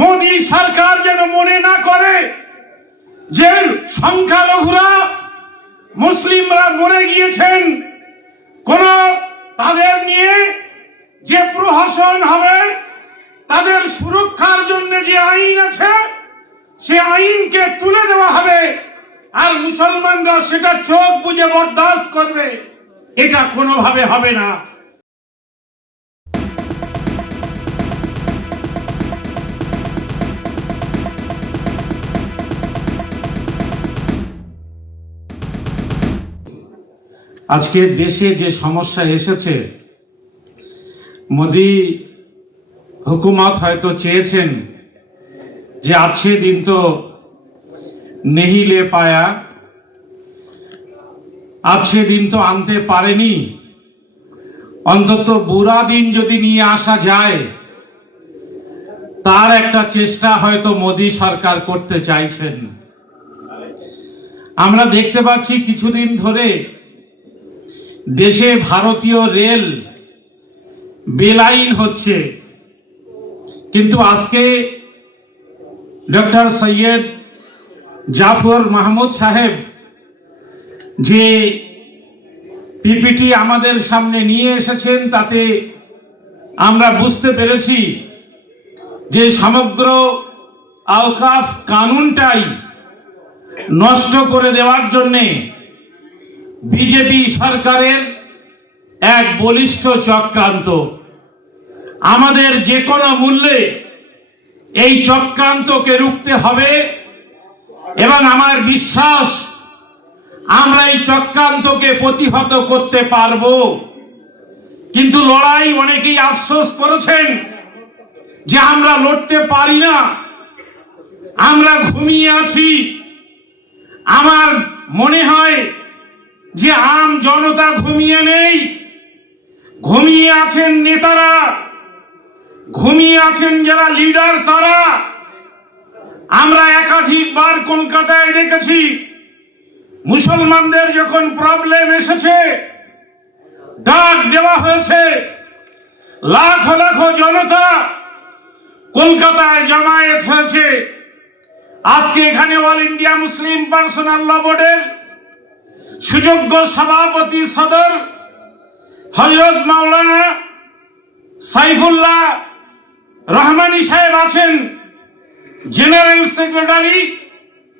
মোদী সরকার যেন মনে না করে যে সংখ্যালঘুরা মুসলিমরা মরে গিয়েছেন, কোন তাদের নিয়ে যে প্রহসন হবে, তাদের সুরক্ষার জন্য যে আইন আছে, সে আইনকে তুলে দেওয়া হবে আর মুসলমানরা সেটা চোখ বুঝে বরদাস্ত করবে, এটা কোনোভাবে হবে না। আজকে দেশে যে সমস্যা এসেছে, মোদি হুকুমত হয়তো চেয়েছেন যে আছে দিন তো নেহি লে পায়া আছে দিন তো আনতে পারেনি। অন্তত বুড়া দিন যদি নিয়ে আসা যায়, তার একটা চেষ্টা হয়তো মোদি সরকার করতে চাইছেন। আমরা দেখতে পাচ্ছি কিছুদিন ধরে দেশে ভারতীয় রেল বেলাইন হচ্ছে। কিন্তু আজকে ডক্টর সৈয়দ জাফর মাহমুদ সাহেব যে পিপিটি আমাদের সামনে নিয়ে এসেছেন, তাতে আমরা বুঝতে পেরেছি যে সমগ্র আওকাফ কানুনটাই নষ্ট করে দেওয়ার জন্যে বিজেপি সরকারের এক বলিষ্ঠ চক্রান্ত। আমাদের যে কোনো মূল্যে এই চক্রান্তকে রুখতে হবে এবং আমার বিশ্বাস, আমরা এই চক্রান্তকে প্রতিহত করতে পারব। কিন্তু লড়াই অনেকেই আফসোস করেছেন যে আমরা লড়তে পারি না। আমরা ঘুমিয়ে আছি। আমার মনে হয় যে আম জনতা ঘুমিয়ে নেই, ঘুমিয়ে আছেন নেতারা, ঘুমিয়ে আছেন যারা লিডার তারা, আমরা একাধিকবার কলকাতায় দেখেছি, মুসলমানদের যখন প্রবলেম এসেছে, ডাক দেওয়া হয়েছে, লাখ লাখ জনতা কলকাতায় জমায়েত হয়েছে। আজকে এখানে All India Muslim Personal Law বোর্ডের সুযোগ্য সভাপতি সদর হজরত মাওলানা সাইফুল্লাহ রহমানি সাহেব আছেন, জেনারেল সেক্রেটারি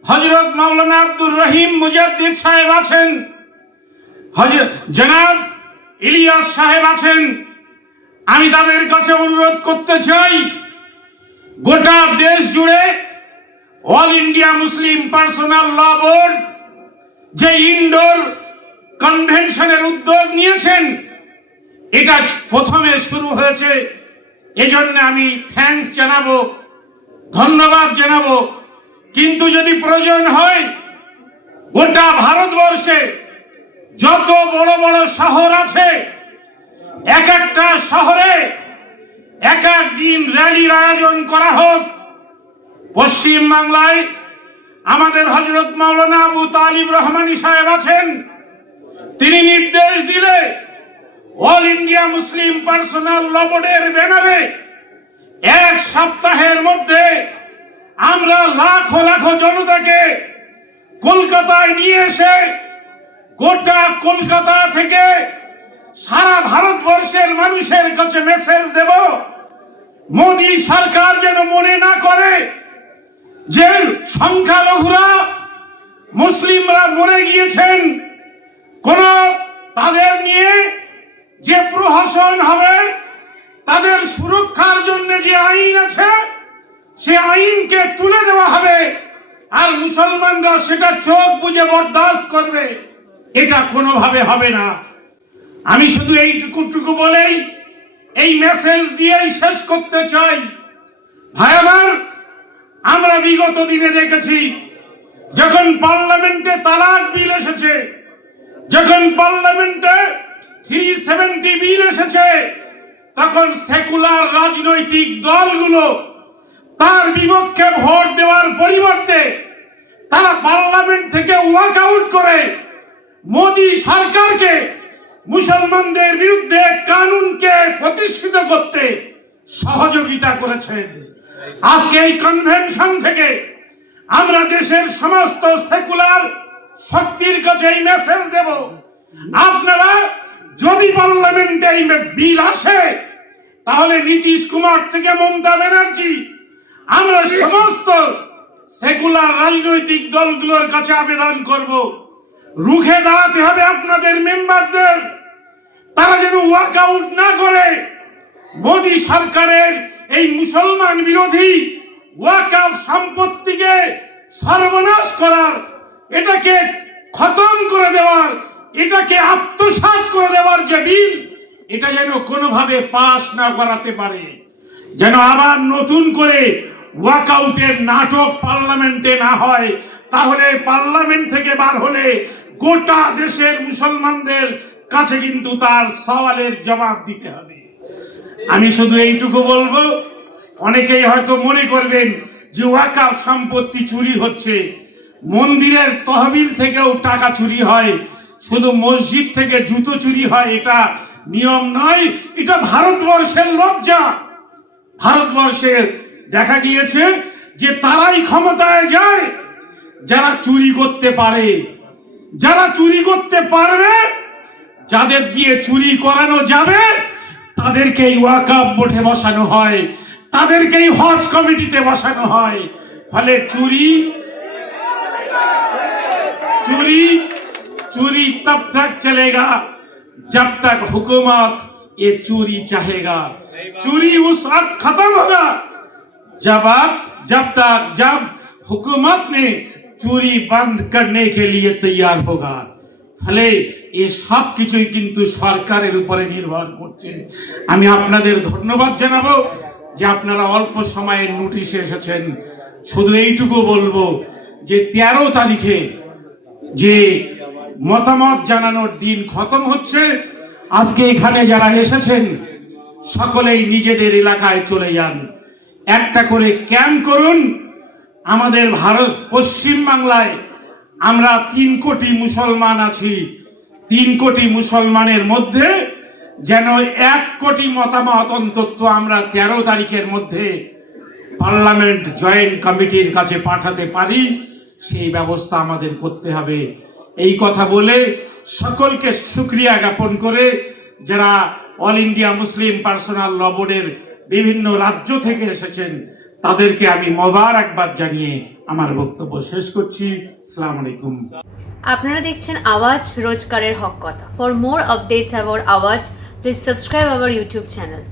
হজরত মাওলানা আব্দুর রহিম মুজাদ্দিদ সাহেব আছেন জনাব ইলিয়াস সাহেব আছেন। আমি তাদের কাছে অনুরোধ করতে চাই, গোটা দেশ জুড়ে All India Muslim Personal Law Board যে ইনডোর কনভেনশনের উদ্যোগ নিয়েছেন, এটা প্রথমে শুরু হয়েছে। এজন্য আমি থ্যাঙ্কস জানাব, ধন্যবাদ জানাব। কিন্তু যদি প্রয়োজন হয়, গোটা ভারতবর্ষে যত বড় বড় শহর আছে, এক একটা শহরে এক এক দিন র্যালির আয়োজন করা হোক। পশ্চিম বাংলায় আমাদের হজরত মাওলানা আবু তালিব রহমানি সাহেব আছেন। তিনি নির্দেশ দিলে All India Muslim Personal Law বোর্ডের ব্যানারে এক সপ্তাহের মধ্যে আমরা লাখো লাখো জনতাকে কলকাতায় নিয়ে এসে গোটা কলকাতা থেকে সারা ভারতবর্ষের মানুষের কাছে মেসেজ দেব। মোদী সরকার যেন মনে না করে যে সংখ্যালঘুরা মুসলিমরা মরে গিয়েছেন, কোন তাদের নিয়ে যে প্রহসন হবে, তাদের সুরক্ষার জন্য যে আইন আছে, সে আইনকে তুলে দেওয়া হবে। আর মুসলমানরা সেটা চোখ বুঝে বরদাস্ত করবে। এটা কোনোভাবে হবে না। আমি শুধু এইটুকুটুকু বলেই এই মেসেজ দিয়েই শেষ করতে চাই। ভাই আমার আমরা বিগত দিনে দেখেছি, যখন পার্লামেন্টে তালাক বিল এসেছে, যখন পার্লামেন্টে থ্রি সেভেন্টি বিল এসেছে, তখন সেকুলার রাজনৈতিক দলগুলো তার বিপক্ষে ভোট দেওয়ার পরিবর্তে তারা পার্লামেন্ট থেকে ওয়াক আউট করে মোদী সরকারকে মুসলমানদের বিরুদ্ধে কানুনকে প্রতিষ্ঠিত করতে সহযোগিতা করেছেন। আজকে এই কনভেনশন থেকে আমরা দেশের সমস্ত সেকুলার শক্তির কাছে এই মেসেজ দেব। আপনারা যদি পার্লামেন্টে এই বিল আসে, তাহলে নীতিশ কুমার থেকে মমতা ব্যানার্জি, আমরা সমস্ত সেকুলার রাজনৈতিক দলগুলোর কাছে আবেদন করব। রুখে দাঁড়াতে হবে আপনাদের মেম্বারদের তারা যেন ওয়াক আউট না করে, মোদী সরকারের এই মুসলমান বিরোধী ওয়াকাফ সম্পত্তিকে সর্বনাশ করার, এটাকে খতম করে দেওয়ার, এটাকে আত্মসাৎ করে দেওয়ার যে বিল এটা যেন কোনোভাবে পাশ না করাতে পারে। যেন আবার নতুন করে ওয়াকআউটের নাটক পার্লামেন্টে না হয়, তাহলে পার্লামেন্ট থেকে বার হলে গোটা দেশের মুসলমানদের কাছে কিন্তু তার সওয়ালের জবাব দিতে হবে। আমি শুধু এইটুকু বলব, অনেকেই হয়তো মনে করবেন যে ওয়াকাফ সম্পত্তি চুরি হচ্ছে। মন্দিরের তহবিল থেকেও টাকা চুরি হয়, শুধু মসজিদ থেকে জুতো চুরি হয়, এটা নিয়ম নয়, এটা ভারতবর্ষের লজ্জা। ভারতবর্ষের দেখা গিয়েছে যে তারাই ক্ষমতায় যায়, যারা চুরি করতে পারে। যারা চুরি করতে পারবে, যাদের দিয়ে চুরি করানো যাবে তাদেরকেই ওয়াকাব বোর্ডে বসানো হয় তাদেরকেই হজ কমিটিতে বসানো হয় ফলে চুরি चोरी चोरी तब तक चलेगा जब तक हुकूमत ये चोरी चाहेगा चोरी उस वक्त खत्म होगा जब आप जब तक जब हुकूमत ने चोरी बंद करने के लिए तैयार होगा ফলে এই সব কিছুই কিন্তু সরকারের উপরে নির্ভর করছে। আমি আপনাদের ধন্যবাদ জানাব যে আপনারা অল্প সময়ের নোটিশে এসেছেন। শুধু এইটুকু বলব যে তেরো তারিখে যে মতামত জানানোর দিন খতম হচ্ছে, আজকে এখানে যারা এসেছেন, সকলেই নিজেদের এলাকায় চলে যান। একটা করে ক্যাম্প করুন। আমাদের ভারত পশ্চিম বাংলায় আমরা তিন কোটি মুসলমান আছি। তিন কোটি মুসলমানের মধ্যে যেন এক কোটি মতামত অন্তত আমরা তেরো তারিখের মধ্যে পার্লামেন্ট জয়েন্ট কমিটির কাছে পাঠাতে পারি, সেই ব্যবস্থা আমাদের করতে হবে। এই কথা বলে সকলকে সুক্রিয়া জ্ঞাপন করে যারা All India Muslim Personal Law বোর্ডের বিভিন্ন রাজ্য থেকে এসেছেন তাদেরকে আমি মবার মোবারকবাদ জানিয়ে আমার বক্তব্য শেষ করছি। সালাম আলাইকুম। আপনারা দেখছেন আওয়াজ রোজগারের হক কথা। For more updates about Awaaz please subscribe our YouTube channel